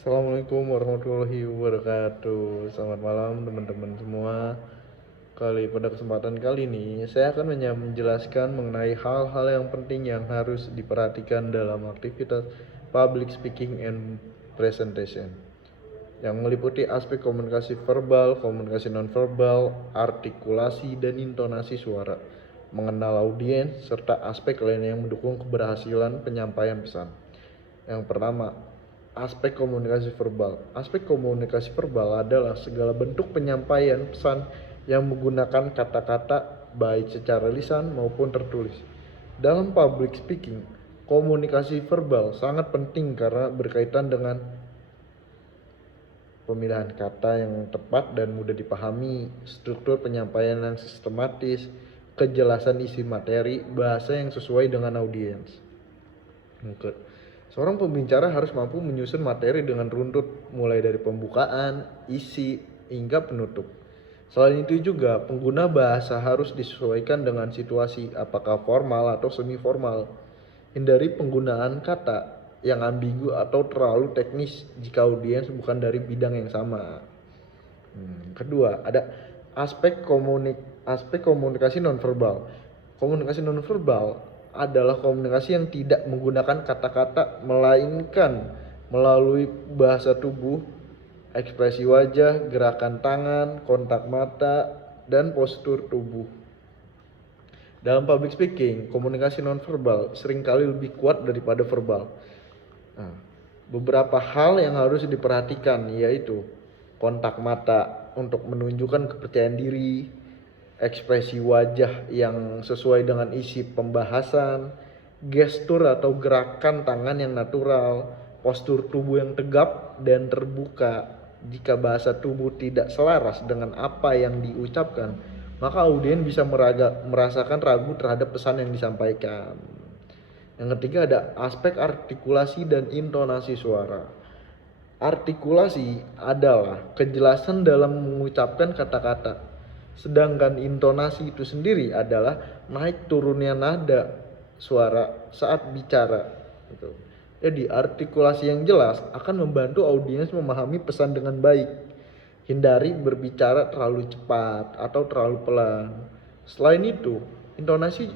Assalamualaikum warahmatullahi wabarakatuh. Selamat malam teman-teman semua. Pada kesempatan kali ini saya akan menjelaskan mengenai hal-hal yang penting yang harus diperhatikan dalam aktivitas public speaking and presentation, yang meliputi aspek komunikasi verbal, komunikasi nonverbal, artikulasi dan intonasi suara, mengenal audiens, serta aspek lain yang mendukung keberhasilan penyampaian pesan. Yang pertama, aspek komunikasi verbal. Aspek komunikasi verbal adalah segala bentuk penyampaian pesan yang menggunakan kata-kata baik secara lisan maupun tertulis. Dalam public speaking, komunikasi verbal sangat penting karena berkaitan dengan pemilihan kata yang tepat dan mudah dipahami, struktur penyampaian yang sistematis, kejelasan isi materi, bahasa yang sesuai dengan audiens. Seorang pembicara harus mampu menyusun materi dengan runtut, mulai dari pembukaan, isi, hingga penutup. Selain itu juga, pengguna bahasa harus disesuaikan dengan situasi, apakah formal atau semi formal. Hindari penggunaan kata yang ambigu atau terlalu teknis jika audiens bukan dari bidang yang sama. Kedua, ada aspek komunikasi nonverbal. Komunikasi nonverbal adalah komunikasi yang tidak menggunakan kata-kata melainkan melalui bahasa tubuh, ekspresi wajah, gerakan tangan, kontak mata, dan postur tubuh. Dalam public speaking, komunikasi nonverbal seringkali lebih kuat daripada verbal. Beberapa hal yang harus diperhatikan yaitu kontak mata untuk menunjukkan kepercayaan diri, ekspresi wajah yang sesuai dengan isi pembahasan, gestur atau gerakan tangan yang natural, postur tubuh yang tegap dan terbuka. Jika bahasa tubuh tidak selaras dengan apa yang diucapkan, maka audiens bisa merasakan ragu terhadap pesan yang disampaikan. Yang ketiga ada aspek artikulasi dan intonasi suara. Artikulasi adalah kejelasan dalam mengucapkan kata-kata, sedangkan intonasi itu sendiri adalah naik turunnya nada suara saat bicara. Jadi artikulasi yang jelas akan membantu audiens memahami pesan dengan baik. Hindari berbicara terlalu cepat atau terlalu pelan. Selain itu, intonasi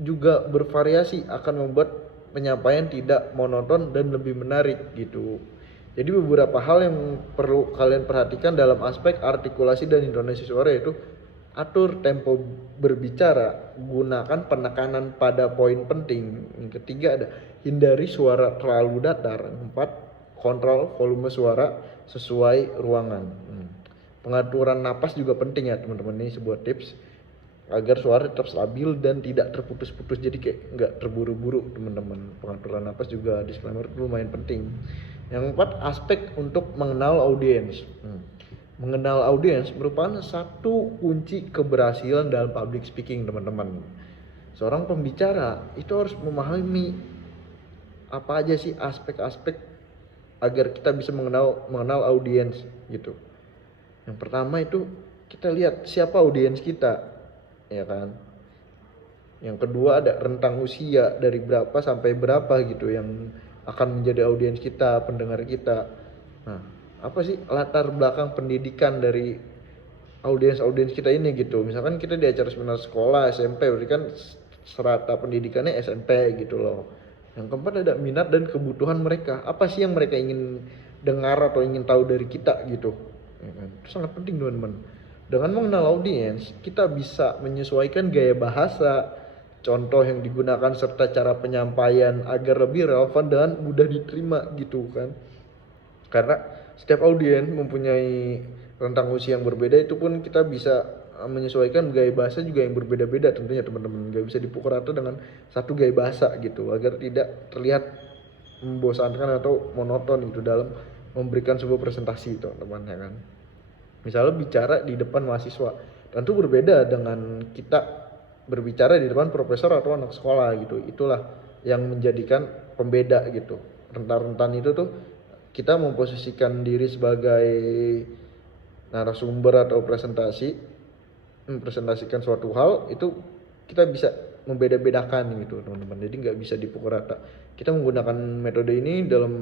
juga bervariasi akan membuat penyampaian tidak monoton dan lebih menarik gitu. Jadi beberapa hal yang perlu kalian perhatikan dalam aspek artikulasi dan intonasi suara yaitu atur tempo berbicara, gunakan penekanan pada poin penting. Yang ketiga ada hindari suara terlalu datar. 4, kontrol volume suara sesuai ruangan. Pengaturan napas juga penting ya teman-teman, ini sebuah tips agar suara tetap stabil dan tidak terputus-putus, jadi kayak nggak terburu-buru teman-teman. Pengaturan napas juga disclaimer lumayan penting. Yang 4, aspek untuk mengenal audiens. Mengenal audiens merupakan satu kunci keberhasilan dalam public speaking teman-teman. Seorang pembicara itu harus memahami apa aja sih aspek-aspek agar kita bisa mengenal audiens gitu. Yang pertama itu kita lihat siapa audiens kita, ya kan. Yang kedua ada rentang usia dari berapa sampai berapa gitu yang akan menjadi audiens kita, pendengar kita. Nah, apa sih latar belakang pendidikan dari audiens kita ini gitu. Misalkan kita di acara seminar sekolah SMP, berarti kan serata pendidikannya SMP gitu loh. Yang keempat ada minat dan kebutuhan mereka. Apa sih yang mereka ingin dengar atau ingin tahu dari kita gitu. Ya kan? Itu sangat penting teman-teman. Dengan mengenal audiens, kita bisa menyesuaikan gaya bahasa, contoh yang digunakan serta cara penyampaian agar lebih relevan dan mudah diterima gitu kan. Karena setiap audiens mempunyai rentang usia yang berbeda, itu pun kita bisa menyesuaikan gaya bahasa juga yang berbeda-beda tentunya teman-teman. Gak bisa dipukul rata dengan satu gaya bahasa gitu agar tidak terlihat membosankan atau monoton gitu dalam memberikan sebuah presentasi teman-teman, ya kan. Misalnya bicara di depan mahasiswa, tentu berbeda dengan kita berbicara di depan profesor atau anak sekolah gitu. Itulah yang menjadikan pembeda gitu. Rentan-rentan itu tuh kita memposisikan diri sebagai narasumber atau mempresentasikan suatu hal, itu kita bisa membeda-bedakan gitu teman-teman. Jadi nggak bisa dipukul rata. Kita menggunakan metode ini dalam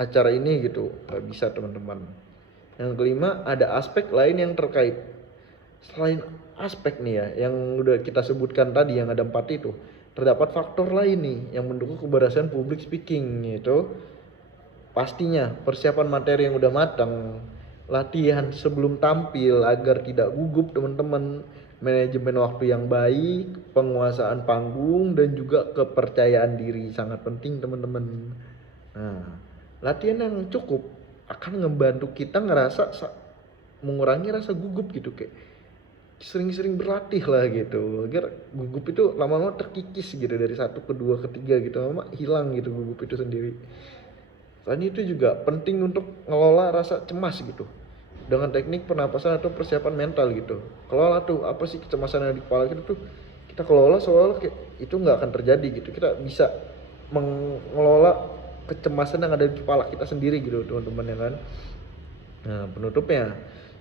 acara ini gitu, nggak bisa teman-teman. Yang kelima, ada aspek lain yang terkait. Selain aspek nih ya yang udah kita sebutkan tadi yang ada 4 itu, terdapat faktor lain nih yang mendukung keberhasilan public speaking, yaitu pastinya persiapan materi yang udah matang, latihan sebelum tampil agar tidak gugup teman-teman, manajemen waktu yang baik, penguasaan panggung, dan juga kepercayaan diri sangat penting teman-teman. Nah, latihan yang cukup akan ngebantu kita mengurangi rasa gugup gitu, kayak sering-sering berlatih lah gitu agar gugup itu lama-lama terkikis gitu, dari 1 ke 2 ke 3 gitu, lama hilang gitu gugup itu sendiri. Selain itu juga penting untuk ngelola rasa cemas gitu dengan teknik pernapasan atau persiapan mental gitu. Kelola tuh apa sih kecemasan yang di kepala kita tuh, kita kelola seolah kayak itu nggak akan terjadi gitu. Kita bisa mengelola kecemasan yang ada di kepala kita sendiri gitu teman-teman ya kan. Nah, penutupnya,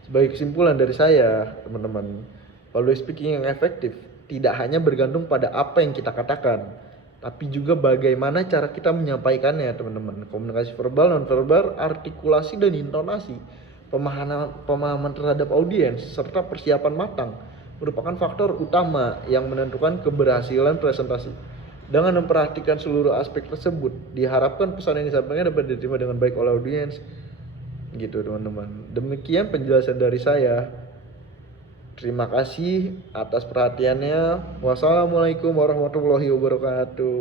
sebagai kesimpulan dari saya teman-teman, public speaking yang efektif tidak hanya bergantung pada apa yang kita katakan, tapi juga bagaimana cara kita menyampaikannya teman-teman. Komunikasi verbal, non verbal, artikulasi dan intonasi, pemahaman terhadap audiens, serta persiapan matang merupakan faktor utama yang menentukan keberhasilan presentasi. Dengan memperhatikan seluruh aspek tersebut, diharapkan pesan yang disampaikan dapat diterima dengan baik oleh audiens. Gitu teman-teman. Demikian penjelasan dari saya. Terima kasih atas perhatiannya. Wassalamualaikum warahmatullahi wabarakatuh.